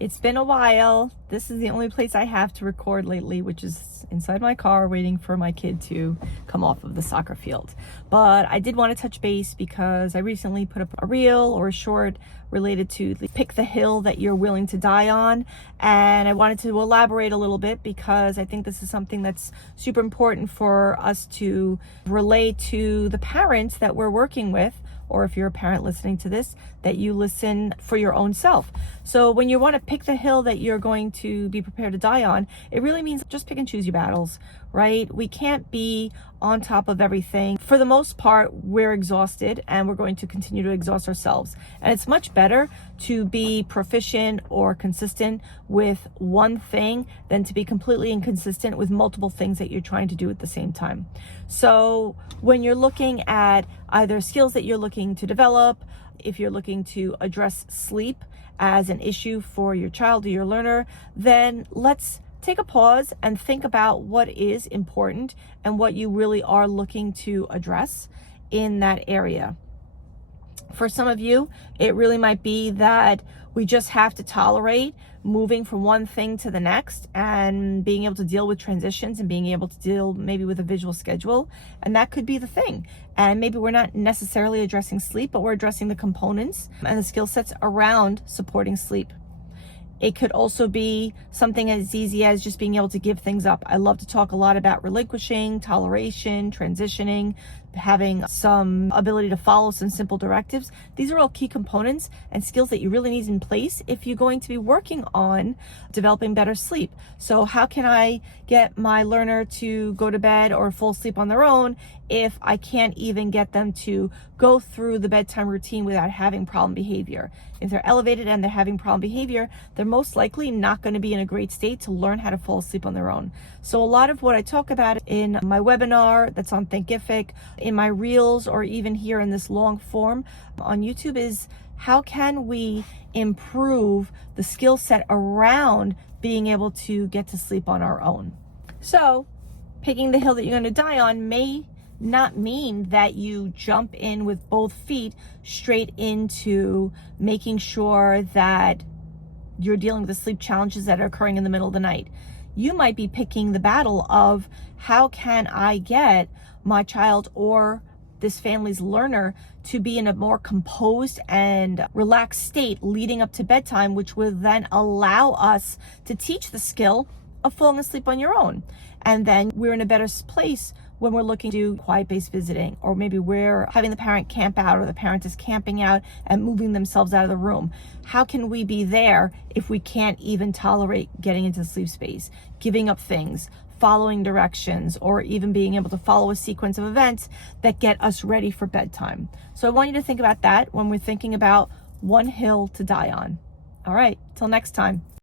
It's been a while. This is the only place I have to record lately, which is inside my car waiting for my kid to come off of the soccer field. But I did want to touch base because I recently put up a reel or a short related to pick the hill that you're willing to die on. And I wanted to elaborate a little bit because I think this is something that's super important for us to relay to the parents that we're working with, or if you're a parent listening to this, that you listen for your own self. So when you want to pick the hill that you're going to be prepared to die on, it really means just pick and choose your battles, right? We can't be on top of everything. For the most part, we're exhausted and we're going to continue to exhaust ourselves. And it's much better to be proficient or consistent with one thing than to be completely inconsistent with multiple things that you're trying to do at the same time. So when you're looking at either skills that you're looking to develop, if you're looking to address sleep as an issue for your child or your learner, then let's take a pause and think about what is important and what you really are looking to address in that area. For some of you, it really might be that we just have to tolerate moving from one thing to the next and being able to deal with transitions and being able to deal maybe with a visual schedule. And that could be the thing. And maybe we're not necessarily addressing sleep, but we're addressing the components and the skill sets around supporting sleep. It could also be something as easy as just being able to give things up. I love to talk a lot about relinquishing, toleration, transitioning, having some ability to follow some simple directives. These are all key components and skills that you really need in place if you're going to be working on developing better sleep. So how can I get my learner to go to bed or fall asleep on their own if I can't even get them to go through the bedtime routine without having problem behavior? If they're elevated and they're having problem behavior, they're most likely not going to be in a great state to learn how to fall asleep on their own. So a lot of what I talk about in my webinar that's on Thinkific, in my reels, or even here in this long form on YouTube is how can we improve the skill set around being able to get to sleep on our own. So picking the hill that you're going to die on may not mean that you jump in with both feet straight into making sure that you're dealing with the sleep challenges that are occurring in the middle of the night. You might be picking the battle of how can I get my child or this family's learner to be in a more composed and relaxed state leading up to bedtime, which will then allow us to teach the skill of falling asleep on your own. And then we're in a better place when we're looking to do quiet-based visiting, or maybe we're having the parent camp out or the parent is camping out and moving themselves out of the room. How can we be there if we can't even tolerate getting into the sleep space, giving up things, following directions, or even being able to follow a sequence of events that get us ready for bedtime? So I want you to think about that when we're thinking about one hill to die on. All right, till next time.